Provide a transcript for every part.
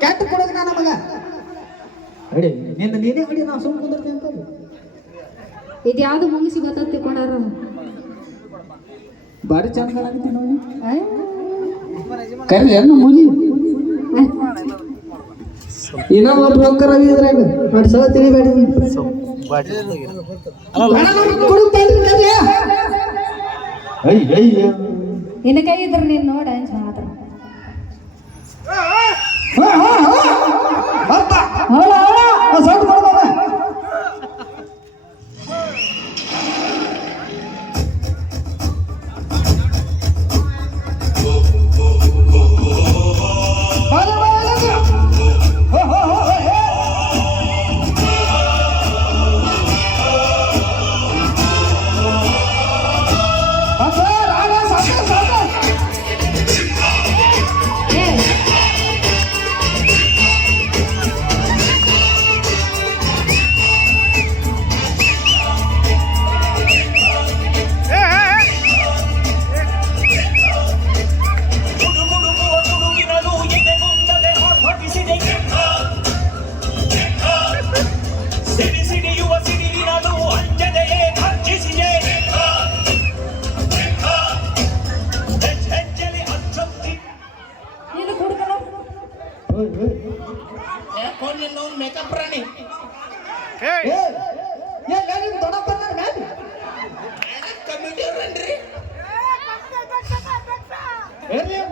ಕೆಟ್ಟ ಕೊಡೋದು ನಾ ನಮಗ. ಅಡಿ ನಿನ್ನ ನೀನೇ ಹೊಡಿ ನಾ ಸುಮ್ಮನೆ ಕುಂದಿರ್ತೀನಿ ಅಂತ ಇದು ಯಾವ್ದು ಮುಗಿಸಿ ಗೊತ್ತ ಕೊಡಾರ? ಬಾರಿ ಚಂದ ಕಾಣಕತ್ತಿ ನೋಡಿ. ಮುನಿ. ಇನ್ನ ಒಬ್ಬ ರೊಕ್ಕ ರವಿ ಇದ್ರಾಗ. ಎರಡು ಸಲ ತಿಳಿಬೇಡಿ. ನಿನ್ನ ಕೈ ಇದ್ರ ನೀನ್ ನೋಡ ಅನ್ಸ ಮಾತ್ರ ಅವಳ ಅವಳ ಸೌಂಡ್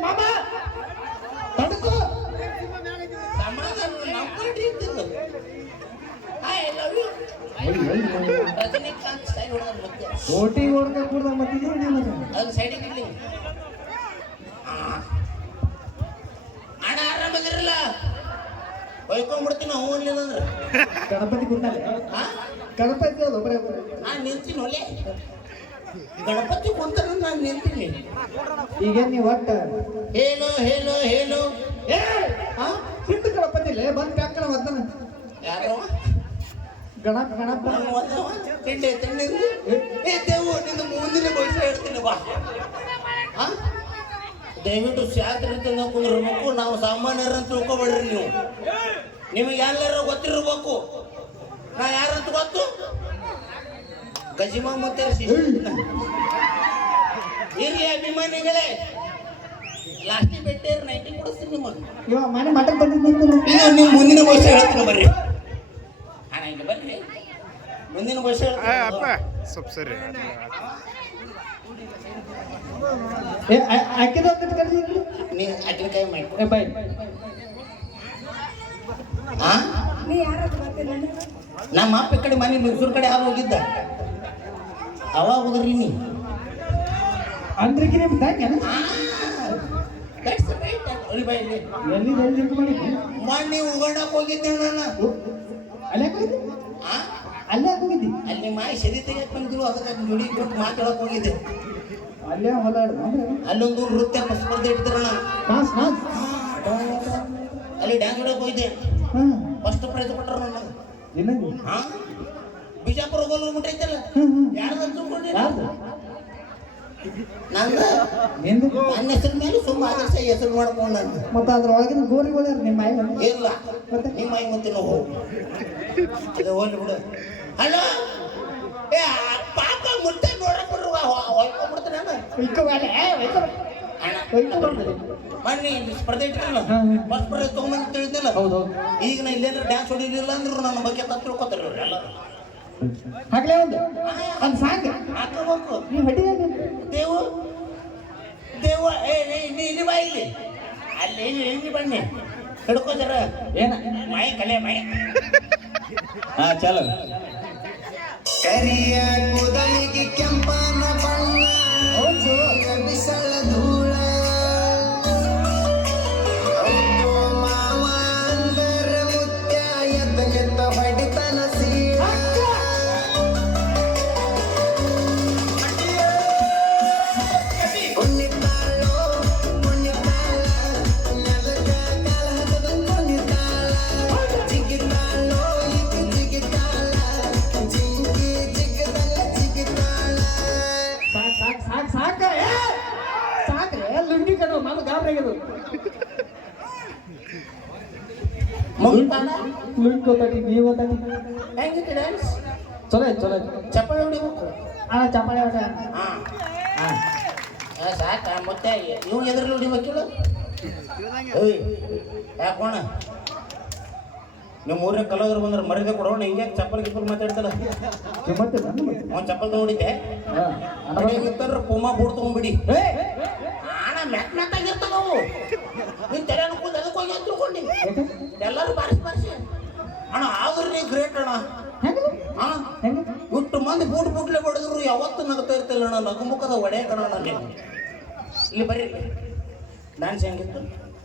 ಮಾಮ! ತಡಕು! ಕಡೆ ಇದ್ದಿದ್ದು I love you Rajinikanth style ಹೊಡೆದ ಮತ್ತೆ ಅದು ಸೈಡಿಗೆ ಇರ್ಲಿ ಅಣ್ಣ ಆರಾಮದಿರಲ್ಲ ಒಯ್ಕೊಂಡ್ಬಿಡ್ತೀನಿ ಅವು ಅನ್ಲಿಲ್ಲ ಅಂದ್ರೆ ಗಣಪತಿ ಕುಂತಲ್ಲ ಹಾ? ಗಣಪತಿ ಅದು ಒಬ್ಬರೇ ನಾನು ನಿಂತೀನಿ ಒಲೆ ಗಣಪತಿ ಕುಂತರ ನಾನು ನಿಂತೀನಿ. ಈಗ ನೀವು ಒಟ್ಟ? ಹೇಳು ಹೇಳು ಹೇಳು. ಏ ಹಿಂದೆ ಗಣಪತಿ ಇಲ್ಲ ಬಂದ್ ಪ್ಯಾಕನ ಒದ್ದನ ಯಾರೋ? ಗಣಪ. ಗಣಪ ತಿಂಡಿ ತಿಂಡಿ. ಏ. ದೇವು ನಿನ್ನ ಮುಂದಿನ ಭವಿಷ್ಯ ಹೇಳ್ತೀನಿ ಬಾ. ದಯವಿಟ್ಟು ಶಾಸ್ತ್ರ ಕುಂದಿರ್ಬೇಕು ನಾವು ಸಾಮಾನ್ಯರಂತ ತಿಳ್ಕೊಬೇಡ್ರಿ ನೀವು. ನಿಮಗೆ ಎಲ್ಲರೂ ಗೊತ್ತಿರ್ಬೇಕು. ನಾ ಯಾರಂತ ಗೊತ್ತು? ಗಜಿಮಾ ಮತ್ತೆ ಇರ್ಲಿ ಅಭಿಮಾನಿಗಳೇ ಲಾಸ್ಟಿಗೆ ಬೆಟ್ಟೆ ನೈಟಿ ಕೊಡಿಸ್ತೀನಿ ನಿಮಗೆ ಮನೆ ಮಠಕ್ಕೆ ಬಂದಿದ್ದು ಇದು ನೀವು ಮುಂದಿನ ವರ್ಷ ಹೇಳ್ತೀನಿ ಬರ್ರಿ. ಬರ್ರಿ. ಮುಂದಿನ ವರ್ಷ ಸ್ವಲ್ಪ ಸರಿ. ನೀ ಕೈ ಯಾರ ನಮ್ಮ ಅಪ್ಪ ಈ ಕಡೆ ಮನೆ ಮೈಸೂರು ಕಡೆ ಹಾಲು ಹೋಗಿದ್ದ. ಅವಾಗ ಹೋದ್ರಿ ನೀ ಅಂದ್ರಿಗೆ ನಿಮ್ ಇಲ್ಲಿ. ಎಲ್ಲಿ ಎಲ್ಲಿ ಮಾಡಿ ಮೊನ್ನೆ ಉಗಂಡಕ್ಕೆ ಹೋಗಿದ್ದೆ ನಾನು. ಅಲ್ಲೇ ಹೋಗಿದ್ದಿ ಅಲ್ಲೇ ಹೋಗಿದ್ದಿ ಅಲ್ಲಿ ಮಾಯಿ ಸರಿ ತೆಗಿಯಕ್ ಬಂದಿರು ಅದಕ್ಕೆ ಜೋಡಿ ಕೊಟ್ಟು ಮಾತಾಡಕ್ ಹೋಗಿದ್ದೆ. ಅಲ್ಲೇ ಹೊಲಾಡು ಅಲ್ಲೊಂದು ನೃತ್ಯ ಸ್ಪರ್ಧೆ ಇಟ್ಟಿದ್ರಣ್ಣ ನಾಸ್ ನಾಸ್. ಅಲ್ಲಿ ಡ್ಯಾನ್ಸ್ ಹೊಡಕ್ ಹೋಗಿದ್ದೆ. ಫಸ್ಟ್ ಪ್ರೈಸ್ ಕೊಟ್ಟರು ನನ್ನ ಹಾ ಬಿಜಾಪುರ ಹೋಗಲು ಮುಟ್ಟೈತಲ್ಲ ನಂದ. ನಿಂದು? ನನ್ನ ಹೆಸರು ಮೇಲೆ ಸುಮ್ಮ ಆದರ್ಶ ಹೆಸರು ಮಾಡ್ಕೊಂಡು ನಾನು ಮತ್ತ ಅದ್ರೊಳಗಿನ ಗೋರಿಗಳು ಯಾರು? ನಿಮ್ಮ ಆಯ್ಲ ಇಲ್ಲ. ನಿಮ್ಮ ಮೈ ಮತ್ತೆ ನಾವು ಹೋಗ್ಲಿ ಬಿಡು. ಹಲೋ? ಏ ಪಾಪ ಮುಟ್ಟೆ ನೋಡಕ್ ಬಿಡ್ರು ಹೊಯ್ಕೊಂಡ್ಬಿಡ್ತಾನೆ ನಾನು ಇಲ್ಲಿ ಸ್ಪರ್ಧೆ ಇಟ್ಟಿರಲ್ಲ. ಫಸ್ಟ್ ತೊಗೊಂಬಂದು ಹೌದು ಈಗ ನಾ ಡ್ಯಾನ್ಸ್ ಹೊಡಿಲಿಲ್ಲ ಅಂದ್ರು ನನ್ನ ಬಗ್ಗೆ ತಿಳ್ಕೊತಾರ ತಿಳ್ಕೊತಾರೆ ಆಗ್ಲೇ ಒಂದು. ಒಂದು ಸಾಂಗ್. ಹಾಕೋಬೇಕು ನೀವು ಹಡ್ಡಿ ದೇವು. ದೇವು ಏ ನೀ ನೀ ಇಲ್ಲಿ ಬಾ ಇಲ್ಲಿ. ಅಲ್ಲಿ ಇಲ್ಲಿ ಇಲ್ಲಿ ಬನ್ನಿ. ಹಿಡ್ಕೋ ಜರ ಏನ? ಮೈ ಕಲೆ ಮೈ ಹಾ ಚಲೋ. ಕರಿಯ ಕೂದಲಿಗೆ ಕೆಂಪನ ಬಣ್ಣ ಬಿಸಳ ಗೊತ್ತಾಗಿ ನೀವು ಗೊತ್ತಾಗಿ ಹೆಂಗಿತ್ತು ಡ್ಯಾನ್ಸ್ ಚಲೋ ಐತ್ ಚಲೋ ಐತ್ ಚಪ್ಪಾಳೆ ಹೊಡಿಬೇಕು ಆ ಚಪ್ಪಾಳೆ ಹೊಡ ಹಾ ಹಾ ಆ, ಸಾಕ ಮತ್ತೆ ನೀವು ಎದ್ರಲ್ಲಿ ಹೊಡಿಬೇಕಿಲ್ಲ ಏಯ್ ಯಾಕೋಣ ನಿಮ್ಮ ಊರಿನ ಕಲಾವಿದ್ರು ಬಂದ್ರೆ ಮರ್ಯಾದೆ ಕೊಡೋಣ ಹಿಂಗೆ ಚಪ್ಪಲ್ ಗಿಪ್ಪಲ್ ಮಾತಾಡ್ತಲ್ಲ ಕಿಮ್ಮತ್ತೆ ಅವ್ನು ಚಪ್ಪಲ್ ತಗೊಂಡಿದ್ದೆ. ಹಾ ಅಂಗಡಿಯಾಗಿರ್ತಾರ ಪುಮ್ಮ ಬೂಟ್ ತಗೊಂಡ್ಬಿಡಿ ಆಣ ಮೆಟ್ ಮೆಟ್ಟಾಗಿರ್ತಾವ ಅವು. ನೀನ್ ತಲೆ ಅನ್ಕೊಂಡು ಅದಕ್ಕೆ ಹೋಗಿ ಅಂತ ತಿಳ್ಕೊಂಡಿ ಎಲ್ಲರೂ ಬಾರಿಸಿ ಬಾರಿಸಿ. ಅಣ್ಣ ಆದ್ರೂ ನೀ ಗ್ರೇಟ್ ಅಣ್ಣ. ಹೆಂಗ? ಹಾ ಇಷ್ಟು ಮಂದಿ ಬೂಟ್ ಬುಟ್ಲೆ ಹೊಡೆದ್ರು ಯಾವತ್ತೂ ನಗ್ತಾ ಇರ್ತಿಲ್ಲ ಅಣ್ಣ. ನಗುಮುಖದ ಒಡೆ ಕಣ ಅಣ್ಣ ಇಲ್ಲಿ ಬರ್ರಿ. ಡ್ಯಾನ್ಸ್ ಹೆಂಗಿತ್ತು?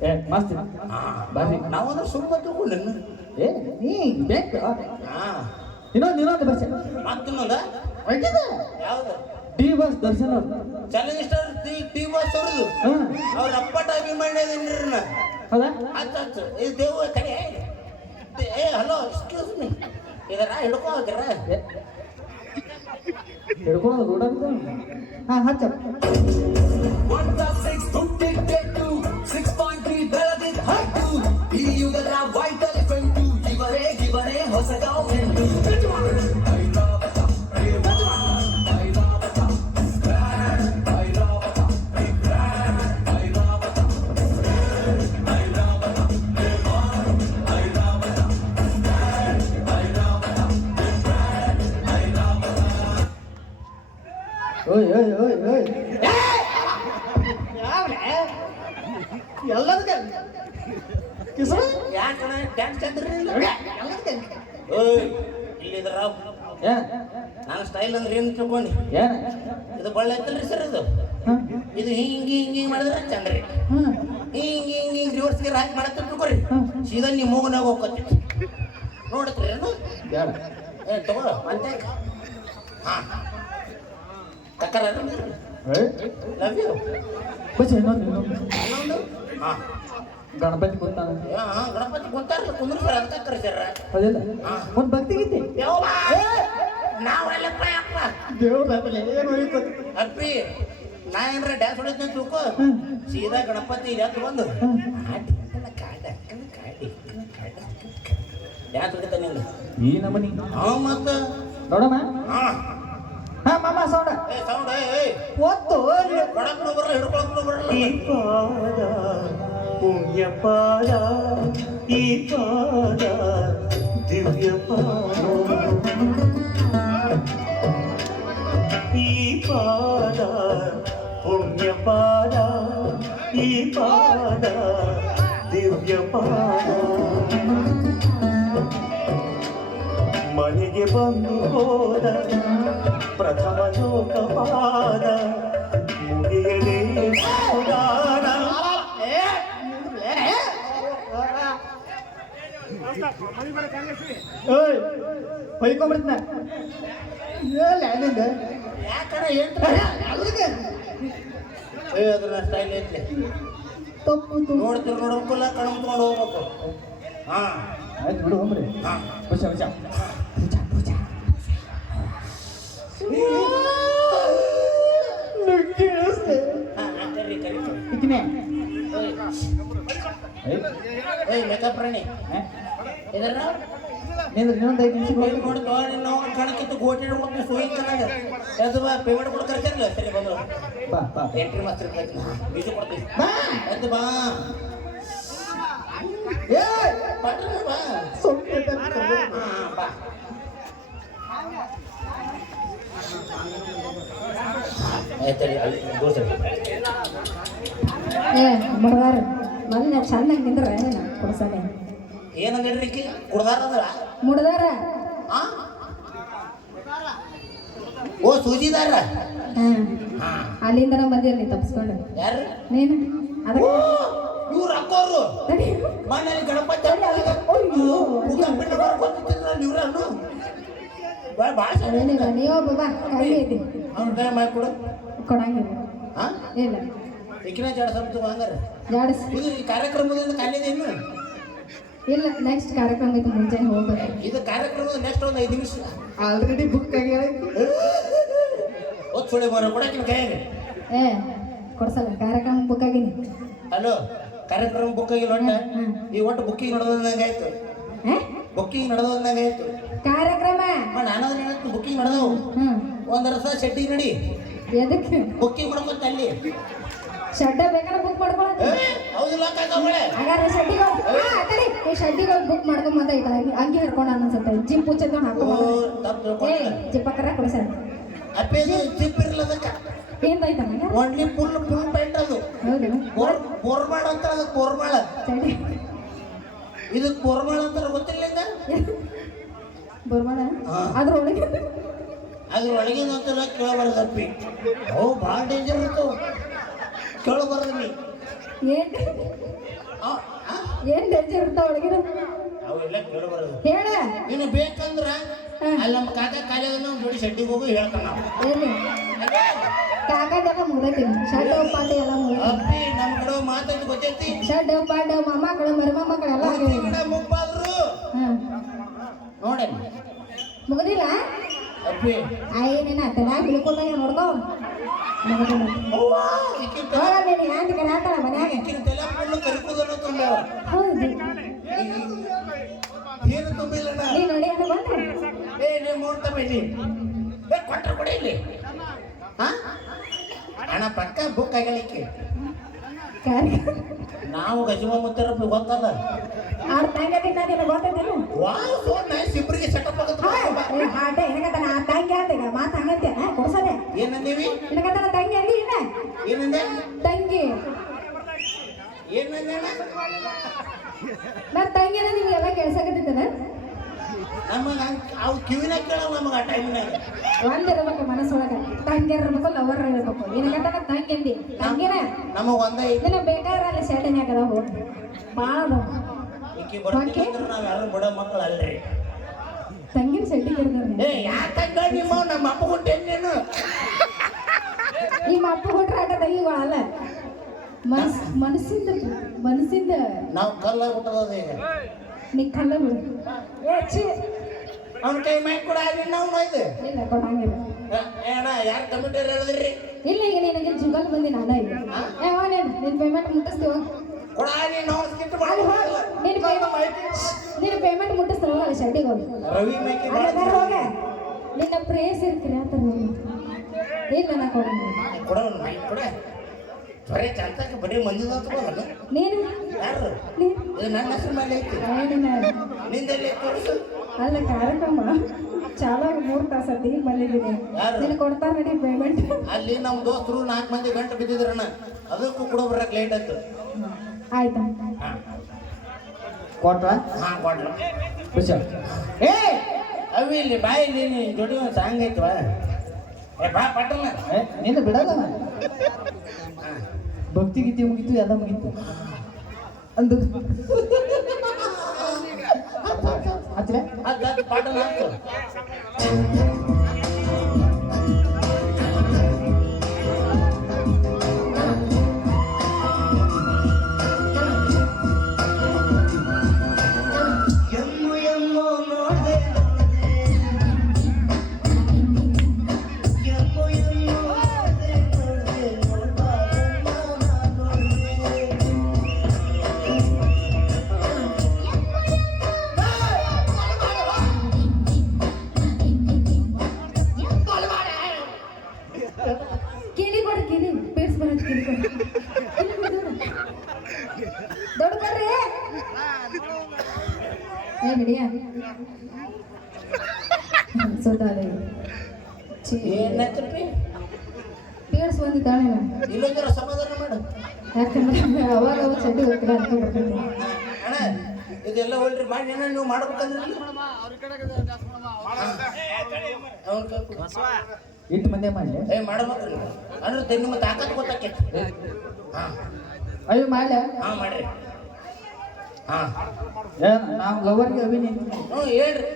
ಏ ಮಸ್ತ್. ಹಾ ಬರ್ರಿ. ನಾವಂದ್ರೆ ಸುಮ್ಮನೆ ತಿಳ್ಕೊಂಡೆ ಏ ನೀ ಬೇಕು ಹಾ ಇನ್ನೊಂದು ಇನ್ನೊಂದು ಬಸ್ ಮತ್ತಿನ್ನೊಂದ ಒಳ್ಳೆದ. ಯಾವ್ದು? D boss Darshan. ಅವ್ರು ಚಾಲೆಂಜ್ ಸ್ಟಾರ್ ಟಿ ಟಿ ಬಾಸ್ ಅವ್ರದ್ದು ಅವ್ರ ಅಪ್ಪಟ ಅಭಿಮಾನಿ ಹೌದಾ? ಅಚ್ಚ ಇದು ದೇವ ಕಡೆ ಏ ಹಲೋ ಎಕ್ಸ್ಕ್ಯೂಸ್ ಮೀ ಇದರ ಹಿಡ್ಕೊ ಹೋಗ್ರ ಹಿಡ್ಕೊಂಡು ಹಾ ಹಚ್ಚ ಎಲ್ಲದಕ್ಕೆ. ಕಿಸರು ಯಾಕಣ ಡ್ಯಾನ್ಸ್ ಚಂದ್ರಿಲ್ಲ ಓಯ್ ಇಲ್ಲಿದ್ರ ಏನ ನಾನು ಸ್ಟೈಲ್ ಅಂದ್ರೆ ಏನು ತಿಳ್ಕೊಂಡು? ಏನು ಇದು ಬಳ್ಳ ಐತಲ್ರಿ ಸರ್ ಇದು? ಇದು ಹಿಂಗ್ ಹಿಂಗ್ ಹಿಂಗ್ ಮಾಡಿದ್ರೆ ಚಂದ್ರಿ. ಹಾ. ಹಿಂಗ್ ಹಿಂಗ್ ಹಿಂಗ್ ರಿವರ್ಸ್ ಗೇರ್ ಹಾಕಿ ಮಾಡತ್ತ ತಿಳ್ಕೊರಿ. ಸೀದಾ ನಿಮ್ಮ ಮೂಗನಾಗ ಹೋಗ್ಕತ್ತಿ ನೋಡತ್ರಿ ಏನು ಏ ಮತ್ತೆ? ಹಾ. ತಕ್ಕರ ಲವ್ ಯು ಇನ್ನೊಂದು? ಗಣಪತಿ ಕೂತಾನ? ಗಣಪತಿ ಕುಂತಾರ ಕುಂದ್ರ ಸರ್ ಅಂತ ಕರ್ಸ್ಯಾರ ಅದಿಲ್ಲ ಒಂದು ಭಕ್ತಿ ಗೀತೆ ನಾವಲ್ಲಪ್ಪ ಅಪ್ಪ ದೇವ್ರ ಏನು ಅಪ್ಪಿ ನಾ ಏನ್ರ ಡ್ಯಾನ್ಸ್ ಹೊಡಿತೀನಿ ತಿಳ್ಕೊ. ಹ್ಮ್. ಸೀದಾ ಗಣಪತಿ ಎದ್ದು ಬಂದು. ಡ್ಯಾನ್ಸ್ ಹೊಡಿತಾನೆ ಈ ನಮನಿ. ಹಾ ಮತ್ತ. ಹಾಂ ಹಾ. ಮಾಮ ಸೌಂಡ ಏ ಸೌಂಡ್ ಏ ಏ ಒತ್ತು ಕೊಡಕ್ ಬರಲ್ಲ ಹಿಡ್ಕೊಳಕ್ ಬರಲ್ಲ ಈ ಪಾದ ಪುಣ್ಯ ಪಾದ ಈ ಪಾದ ದಿವ್ಯ ಪಾದ ಈ ಪಾದ ಪುಣ್ಯ ಪಾದ ಈ ಪಾದ ದಿವ್ಯ ಪಾದ ಮನೆಗೆ ಬಂದು ಹೋದ ಪ್ರಥಮ ಲೋಕಪಾದ ಮುಗಿಯಲೇ ಉದಾರ. ಏಲ್ಲ ಏನಿಂದ ಹೇಳ್ತಾರ ಏ ಅದನ್ನ ಸ್ಟೈಲ್ ಐತ್ಲಿ ತಪ್ಪು ನೋಡ್ತಿರ್ ನೋಡ್ಬೇಕಲ್ಲ ಕಣ್ಕೊಂಡು ಹೋಗ್ಬೇಕು. ಹಾ. ಆಯ್ತು ಬಿಡು ಹೋಗ್ರಿ ಹಾ ಬಸ ಬಸ ಪೂಜಾ ನಿಂದ್ರ ಇನ್ನೊಂದು ಐದು ನಿಮಿಷ ಕಣಕ್ಕಿತ್ತು ಗೋಟಿ ಸೋಯಿ ಅದು ಪೇಮೆಂಟ್ ಕೊಡ್ ಕರ್ತಿರಲ್ಲ ಸರಿ ಬಂದು ಬಾ ಬಾ. ಎಂಟ್ರಿ ಮಾಸ್ಟರ್ ಬೀಜ ಕೊಡ್ತೀವಿ ಬಾ. ಏಯ್ ಪಟ್ಟ ಬಾ ಹಾ ಬಾ ಏ ಚೆನ್ನಾಗಿ ನಿಂದ್ರೆ ಮುಡ್ದಾರ ಓ ಸೂಜಿದಾರ ಹ್ಮ್ ಹಾ ಅಲ್ಲಿಂದನ ಬಂದಿಲ್ಲ ನೀ ತಪ್ಪಿಸ್ಕೊಂಡು ಯಾರು ನೀನು ಅದಕ್ಕೆ ಇವ್ರು ಅಕ್ಕೋರು. ಮನೇಲಿ ಗಣಪತಿ ಇವ್ರನ್ನು ಭಾಳ ಅದೇನಿಲ್ಲ ನೀವೊಬ್ಬ ಬಾ ಕಮ್ಮಿ ಐತಿ ಅವ್ನ ಕೈ ಮಾಡಿ ಕೊಡು. ಕೊಡಂಗಿಲ್ಲ. ಹಾ ಇಲ್ಲ. ಇಕ್ಕಿನ ಜಾಡ ಸಂತು ಹಂಗಾರ. ಜಾಡಿಸ್. ಇದು ಈ ಕಾರ್ಯಕ್ರಮದಿಂದ ಕಾಲಿದೇನು ಇಲ್ಲ ನೆಕ್ಸ್ಟ್ ಕಾರ್ಯಕ್ರಮ ಐತಿ ಮುಂಜಾನೆ ಹೋಗ್ಬೇಕು. ಇದು ಕಾರ್ಯಕ್ರಮದ ನೆಕ್ಸ್ಟ್ ಒಂದು ಐದು ನಿಮಿಷ. ಆಲ್ರೆಡಿ ಬುಕ್ ಆಗಿ ಒತ್ತು ಸುಳಿ ಬರೋ ಕೊಡಕಿನ ಕೈಯಾಗ. ಏ ಕೊಡ್ಸಲ್ಲ ಕಾರ್ಯಕ್ರಮ ಬುಕ್ ಆಗಿನಿ. ಹಲೋ ಕಾರ್ಯಕ್ರಮ ಬುಕ್ ಆಗಿಲ್ಲ ಒಟ್ಟ? ಈ ಒಟ್ಟು ಬುಕ್ಕಿಂಗ್ ನಡೆದಂಗೆ ಆಯ್ತು? ಬುಕ್ಕಿಂಗ್ ನಡೆದಂಗೆ ಆಯ್ತು. ಕಾರ್ಯಕ್ರಮ? ನಾನು ಬುಕ್ಕಿಂಗ್ ನಡೆದವು. ಒಂದ್ ರಸ ಶೆಟ್ಟಿ ನಡಿ. ಎದಕ್ಕೆ? ಬುಕ್ಕಿಂಗ್ ಮಾಡ್ಕೊಂತ ಅಲ್ಲಿ. ಶೆಡ್ಡೆ ಬೇಕಾದ್ರೆ ಬುಕ್ ಮಾಡ್ಕೊಳತ್ತೆ ಹೌದು ಹೌದಿಲ್ಲ ಹಾಗಾದ್ರೆ ಶಡ್ಡಿಗಳು ಆ, ತಡಿ, ಈ ಶಡ್ಡಿಗಳು ಬುಕ್ ಮಾಡ್ಕೊಂಬಂದ ಈಗ ಅಂಗಿ ಹರ್ಕೊಂಡು ಅನ್ಸುತ್ತೆ ಜಿಮ್ ಪೂಚೆ ತಿಳ್ಕೊಂಡೆ. ಜಿಪ್ಪಕ್ಕರ ಕೊಡಿಸ ಅಪ್ಪೇದು ಜಿಪ್ ಇರ್ಲದಕ್ಕ ಒನ್ಲಿ ಫುಲ್ ಫುಲ್ ಪ್ಯಾಂಟ್ ಅದು. ಬೋರ್ ಬೋರ್ಮಾಳ ಅಂತ ಅದಕ್ಕೆ ಬೋರ್ಮಾಳ. ಇದಕ್ಕೆ ಬೋರ್ಮಾಳ ಅಂತಾರೆ ಗೊತ್ತಿಲ್ಲ ಹಾ. ಅದ್ರೊಳಗೆ ಅದ್ರ ಒಳಗಿನ ಅಂತೆಲ್ಲ ಕೇಳಬಾರ್ದು ಅಪ್ಪಿ. ಅವು ಭಾಳ ಡೇಂಜರ್ ಇತ್ತು ಕೇಳಬಾರ್ದು ನೀ. ಏನ್? ಡೇಂಜರ್ ಇರ್ತಾವ ಒಳಗಿನ? ಅವೆಲ್ಲ ಕೇಳಬಾರ್ದು. ಹೇಳ. ನೀನು ಬೇಕಂದ್ರ ಅಲ್ಲಿ ನಮ್ಮ ಕಾಕ ಕಾಲೇಜ್ ಜೋಡಿ ಶೆಟ್ಟಿಗೆ ಹೋಗಿ ಹೇಳ್ತಾನ. ನಾವು. ಕಾಕಾದೆಲ್ಲ ಮುಗೈತಿ ಶರ್ಟ್ ಪಾಟಿ ಎಲ್ಲ ಅಪ್ಪಿ ನಮ್ಮ ಕಡೆ ಮಾತಾಡಿ ಗೊತ್ತೈತಿ? ಮೊಮ್ಮಕ್ಕಳು ಮರಿಮಕ್ಕಳು ಎಲ್ಲ ಮುಪ್ಪಾದ್ರು ಹಾ. ನೋಡೇ ಮುಗಿದಿಲ್ಲ? ಅಪ್ಪಿ. ಬಿಳ್ಕೊಂಡಾಗ ನೋಡ್ಕೋ. ಹೋಗ ನೀನು ಹ್ಯಾಂತ ಕರಾತಾಳ ಮನ್ಯಾಗ. ಈಕಿನ್ ತಲೆ ಫುಲ್ ಕರಿಕುದನ್ನು ಹೌದು. ಏನು ತುಂಬಿಲ್ಲಣ್ಣ ನೀ ನೋಡಿ ಅಂತ ಬಂದ್ರೆ. ಏ ನೀವು ನೋಡ್ತಾ ಬನ್ನಿ ಏ ಕೊಟ್ರ ಕೊಡಿ ಇಲ್ಲಿ. ಹಾ? ಅಣ್ಣ ಪಕ್ಕ ಬುಕ್ ಆಗಲಿಕ್ಕೆ ನಾವು ಗಜಮ ಮುತ್ತರಪ್ಪ ಗೊತ್ತಲ್ಲ? ಅವ್ರ ತಂಗ ತಿನ್ನೋದಿಲ್ಲ ಗೊತ್ತೈತಿಲ್ಲ ವಾವ್ ಸೋ ನೈಸ್ ಇಬ್ಬರಿಗೆ ಸೆಟಪ್ ಆಗುತ್ತೆ ಆಟ ಏನಕತ್ತಾನ ನಾ ತಂಗಿ ಈಗ ಮಾತು ಹಂಗಂತೆ ಕೊಡ್ಸದೆ. ಏನಂದೇವಿ? ಏನಕತ್ತಾನ ತಂಗಿ ಅಂದಿ ಇಲ್ಲ ಏನಂದೆ? ತಂಗಿ. ಏನಂದೆ ಮತ್ ತಂಗಿ ನಿಮ್ಗೆಲ್ಲ ನಮಗೆ ಅವು ಕಿವಿನಾಗ ಕೇಳಲ್ಲ ನಮಗೆ ಆ ಟೈಮ್ನಾಗ. ಒಂದ್ ಇರ್ಬೇಕು ಮನಸ್ಸೊಳಗ ತಂಗಿ ಇರ್ಬೇಕು. ಲವರ್ ಇರ್ಬೇಕು ತಂಗಿ ಅಂದಿ. ತಂಗಿನ? ನಮಗೆ ಒಂದೇ ಇದನ್ನ ಬೇಕಾದ್ರೆ ಅಲ್ಲಿ ಹೋಗಿ. ಭಾಳ ಅದಾವ ಈಕಿ ಬರ್ತೀನಿ ಅಂದ್ರೆ ನಾವು ಯಾರು ಬಿಡೋ ಮಕ್ಕಳು ಅಲ್ರಿ. ತಂಗಿನ ಶೆಟ್ಟಿ ಕರ್ದಾರ ಏ ಯಾಕಂಗ ನಿಮ್ಮ ನಮ್ಮ ಅಪ್ಪ ನಿಮ್ಮ ಅಪ್ಪ ಕೊಟ್ರೆ ಆಟ ತಂಗಿಗಳಲ್ಲ ಮನಸ್ ಮನಸ್ಸಿಂದ ಮನಸ್ಸಿಂದ ನಾವು ಕಲ್ಲಾಗ್ಬಿಟ್ಟದ ಈಗ. ನೀ ಕಲ್ಲ ಬಿಡು ಅವ್ನ ಕೈ ಮೈ ಕೂಡ ಆಗಿ ನಾವು ನೋಯ್ದು ಇಲ್ಲ ಕೊಡಂಗಿಲ್ಲ ಯಾರು ಕಮಿಟರ್ ಹೇಳಿದ್ರಿ? ಇಲ್ಲ ಈಗ ನಿನಗೆ ಜುಗಲ್ ಬಂದಿ ನಾನ ಏ ಹೋಗ್ ನೀನು ನಿನ್ನ ಪೇಮೆಂಟ್ ಮುಟ್ಟಿಸ್ತೀವ? ಕೊಡ ನೀನು ಸ್ಕಿಟ್ ಪೇಮೆಂಟ್ ಮುಟ್ಟಿಸ್ತಾರಲ್ಲ ಅಲ್ಲಿ ಹೋಗಿ. ರವಿ ಮೇಕಿ ನಿನ್ನ ಪ್ರೇಸ್ ಇರ್ತೀರಿ ಆತ ಇಲ್ಲ ನಾ ಕೊಡಂಗಿಲ್ಲ ಕೊಡ ಮೈ ಕೊಡ. ಬರೀ ಚಂತಕ್ಕೆ ಬರೀ ಮಂದಿದ ತಗೋಲ್ಲ ನೀನು? ಯಾರು? ಇದು ನನ್ನ ಹೆಸರು ಮೇಲೆ ಐತಿ. ನಿಂದಲ್ಲಿ ತೋರಿಸು? ಅಲ್ಲ ಕಾರ್ಯಕ್ರಮ. ಚಾಲಾಗಿ ಮೂರು ತಾಸು ಆತು ಈಗ ಬಂದಿದ್ದೀನಿ ನೀನು ಕೊಡ್ತಾರ ನಡಿ ಪೇಮೆಂಟ್ ಅಲ್ಲಿ ನಮ್ಮ ದೋಸ್ತರು ನಾಲ್ಕು ಮಂದಿ ಗಂಟು ಬಿದ್ದಿದ್ರಣ್ಣ. ಅದಕ್ಕೂ ಕೂಡ ಬರಕ್ ಲೇಟ್ ಆಯ್ತು. ಆಯ್ತಾ ಕೊಟ್ರ? ಹಾ ಕೊಟ್ರ. ಖುಷಿ ಏ ಅವಿ ಇಲ್ಲಿ ಬಾಯಿ ಇಲ್ಲಿ ನೀ ಜೋಡಿ ಒಂದು ಸಾಂಗ್ ಐತವ? ಏ ಬಾ ಪಟ್ಟಣ. ಏ ನಿನ್ನ ಬಿಡಲ್ಲ. ಭಕ್ತಿ ಗೀತೆ ಮುಗೀತು ಎಲ್ಲ ಮುಗೀತು. ಅಂದು. ಹತ್ತಿರ ಅದು ಪಾಠ ಆಯ್ತು ದೊಡ್ಡ ಬರ್ರಿ ಏ ಬಿಡಿಯ ಸೋತಾಳೆ ಏನಾಯ್ತು ರೀ ಪೇಡ್ಸ್ ಬಂದಿದ್ದಾಳೆ ಇಲ್ಲೊಂದರ ಸಮಾಧಾನ ಮಾಡು. ಯಾಕಂದ್ರೆ ಅವಾಗ ಚಡ್ಡಿ ಇದೆಲ್ಲ ಒಳ್ರಿ ಮಾಡಿ ಏನ ನೀವು ಮಾಡ್ಬೇಕಂದ್ರೆ ಮಂದಿ ಮಾಡಲಿ. ಏ ಮಾಡ್ಬೇಕ್ರಿ ಅಂದ್ರೆ ನಿಮ್ಮ ತಾಕತ್ ಗೊತ್ತಾಕೈತಿ ಹಾ. ಅಯ್ಯೋ ಮಾಡ್ಲ? ಹಾ ಮಾಡ್ರಿ. ಹಾ. ಏ ನಾವು ಲವರ್ಗೆ ಅವಿನಿ ಹ್ಞೂ ಹೇಳ್ರಿ.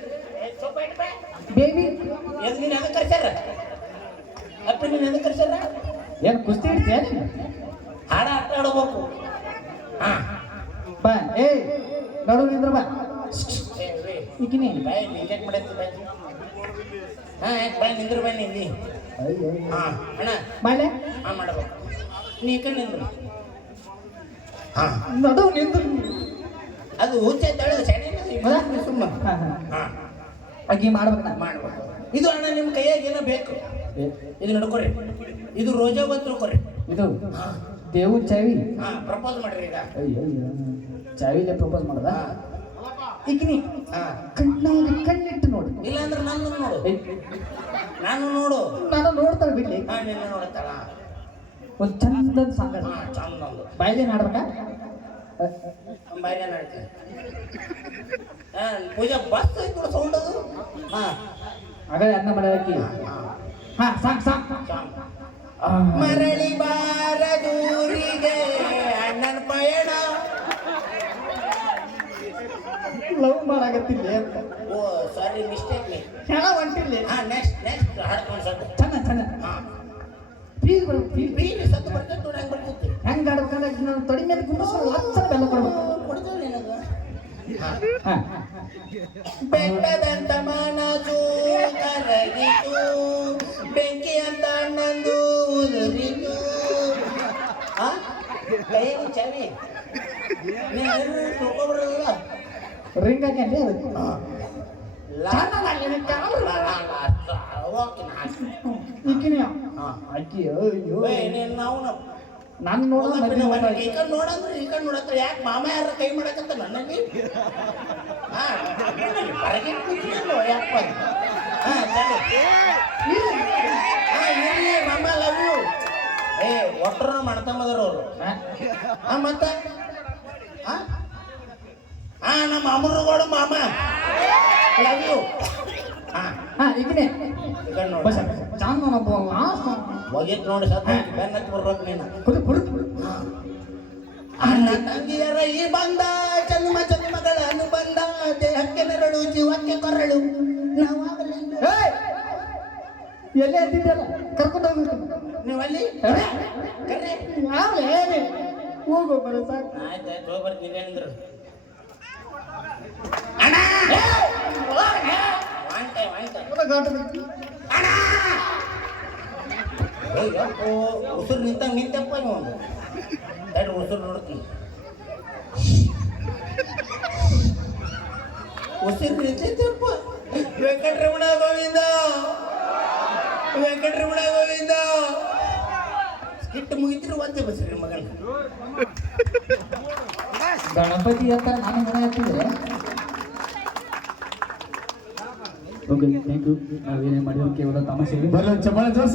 ಬೇಬಿ. ಎಲ್ಲಿ ನೀನು ಅದಕ್ಕೆ ಕರ್ಸ್ಯಾರ? ಅಪ್ಪ ನೀನು ಅದಕ್ಕೆ ಕರ್ಸ್ಯಾರ? ಏನು ಕುಸ್ತಿ ಇಡ್ತೀಯ ನೀನು? ಹಾಡ ಆಟ ಆಡ್ಬೇಕು. ಹಾ. ಬಾ ಏ ನಡು ನಿಂದ್ರ ಬಾ. ಈಗಿನಿ ಬಾಯ್ ನಿಂಗೆ ಮಾಡೈತಿ ಬಾಯ್ ಹಾ ಯಾಕೆ ಬಾ ನಿಂದ್ರ ಬಾಯ್ ನಿಲ್ಲಿ ಹಾ ಅಣ್ಣ. ಮಾಡ್ಲೆ? ಹಾ ಮಾಡಬೇಕು. ನೀ ಈ ನಿಂದ್ರು ನಡು ನಿಂತು. ಅದು ಹುಚ್ಚೆ ತಳಿ ಹೌದಾ? ಸುಮ್ಮ. ಹಾ, ಹಾ. ಹಾ. ಅಗಿ ಮಾಡ್ಬೇಕ ಮಾಡ್ಬೇಕು. ಇದು ಅಣ್ಣ ನಿಮ್ಮ ಕೈಯಾಗ ಏನೋ ಬೇಕು. ಇದು ನಡ್ಕೊರಿ ಇದು ರೋಜಾ ಬಂತು ತಿಳ್ಕೊರಿ ಇದು ದೇವು ಚಾವಿ. ಹಾಂ ಪ್ರಪೋಸ್ ಮಾಡ್ರಿ ಈಗ. ಚಾವಿ ಚಾವಿಲೆ ಪ್ರಪೋಸ್ ಮಾಡದ? ಹಾ. ಈಗಿನಿ ಹಾ. ಕಣ್ಣಾಗ ಕಣ್ಣಿಟ್ಟು ನೋಡಿ. ಇಲ್ಲಾಂದ್ರೆ ನನ್ನ ನೋಡು. ನಾನು ನೋಡು. ನಾನು ನೋಡ್ತಾಳೆ ಬಿಡ್ಲಿ. ಹಾ ನೋಡ್ತಾಳ ಒಂದು ಚಂದದ ಸಾಂಗ್ ಹಾ ಚಂದ ಒಂದು. ಬಾಯ್ಲಿ ನಾಡ್ಬೇಕಾ ಬಾಯ್ಲೆ ನಡ್ತೀನಿ ಹಾ ಪೂಜಾ ಬಸ್ ಐತಿ ಸೌಂಡ್ ಅದು. ಹಾ. ಆಗಲೇ ಅನ್ನ ಮಾಡಬೇಕಿ ಹಾ ಸಾಂಗ್ ಸಾಂಗ್. ಮರಳಿ ಬಾರ ದೂರಿಗೆ ಮರಳಿ ಬಾರದೂರಿಗೆ ಅಣ್ಣನ ಪಯಣ. ಲವ್ ಮಾಡಾಗತ್ತಿಲ್ಲ ಅಂತ. ಓ ಸಾರಿ ಮಿಸ್ಟೇಕ್ ನೀ ಹೇಳ ಹೊಂಟಿಲ್ಲ ಹಾ ನೆಕ್ಸ್ಟ್ ನೆಕ್ಸ್ಟ್ ಹಾಡ್ಕೊಂಡು ಸರ್. ಚೆನ್ನ ಚೆನ್ನ ಹಾ. ಪ್ಲೀಸ್ ಬರೋ ಪ್ಲೀಸ್ ಹೆಂಗ್ ಆಡ್ಬೇಕಂದ್ರೆ ನಾನು ತೊಡಿ ಮೇಲೆ ಕುಂಡ್ರಿಸ್ಕೊಂಡು ಲಕ್ಷಣ ಬೆಲ್ಲ ಕೊಡ್ಬೇಕು. ಬೆಟ್ಟದಂತ ಮನಸು ಕರಗಿತು ಬೆಂಕಿ ಅಂತ ಅಣ್ಣಂದು ಉದುರಿತು ಕೈಯಲ್ಲಿ ಚವಿ ನೀನು ತಿಳ್ಕೊಬರಲ್ಲ ರಿಂಗ್ ಹಾಕ್ಯಾನ್ರಿ ಅದಕ್ಕೆ ಈಕಿನಿ ಆಕಿ ಅಯ್ಯೋ. ನಾವು ನಾನು ನೋಡೋದು ಈ ಕಡೆ ನೋಡಂದ್ರೆ ಈ ಕಡೆ ನೋಡತ್ತ ಯಾಕೆ ಮಾಮ ಯಾರ ಕೈ ಮಾಡಕತ್ತ ನನ್ನಲ್ಲಿ? ಹಾ ಹೊರಗೆ ಕೂತ್ಕೊಂಡು ಯಾಕಪ್ಪ? ಮಾಮ ಲವ್ ಯು ಏ ಒಟ್ಟರ ಮಾಡ್ತಂಬದ್ರ ಅವರು. ಹಾ? ಮತ್ತ? ಹಾ? ಹಾ ನಮ್ಮ ಅಮರುಗಳು ಮಾಮ. ಲವ್ ಯು ಹಾ. ಹಾ ಈಗಿನೇ ಬಸ್ ನೋಡಿ ಚಾಂದ ಒಬ್ಬ ಲಾಸ್ಟ್ ಹೋಗಿತ್ತು ನೋಡಿ ಸತ್ತು ಬೆನ್ನ ಹತ್ತಿ ಬರ್ಬೇಕು ನೀನು. ಕುಡಿ ಕುಡಿ ಅಣ್ಣ ತಂಗಿಯರ ಈ ಬಂದ ಜನ್ಮ ಜನ್ಮಗಳ ಅನುಬಂಧ ದೇಹಕ್ಕೆ ನೆರಳು ಜೀವಕ್ಕೆ ಕೊರಳು. ನಾವಾಗಲಿ! ಎಲ್ಲೇ ಎದ್ದಿದ್ದಲ್ಲ ಕರ್ಕೊಂಡು ಹೋಗ್ಬೇಕು. ಯಾವ ಏನೇ ಹೋಗು ಬರೋ ಸಾಕು. ಆಯ್ತು ಆಯ್ತು ಹೋಗಿ ಬರ್ತೀನಿ ಏನಂದ್ರು ಅಣ್ಣ ಉಸಿರು ನಿಂತಂಗೆ ನಿಂತಪ್ಪ ನೀವು ಎರಡು ಉಸಿರು ನೋಡ್ತೀನಿ ಉಸಿರು ನಿಂತೈತಪ್ಪ ವೆಂಕಟರಮಣ ಗೋವಿಂದ ವೆಂಕಟರಮಣ ಗೋವಿಂದ ಸ್ಕಿಟ್ ಮುಗಿತಿರು ಒಂದೇ ಬಸ್ರಿ ಮಗನ ಗಣಪತಿ ಅಂತ ನಾನು ಮನೆ ಹತ್ತಿದ್ರೆ ಓಕೆ ಥ್ಯಾಂಕ್ ಯು ನಾವೇನೇ ಮಾಡಿದ್ರು ಕೇವಲ ತಮಾಷೆ ಬರಲು ಚಪ್ಪಾಳೆ ಜೋರ್ಸಿ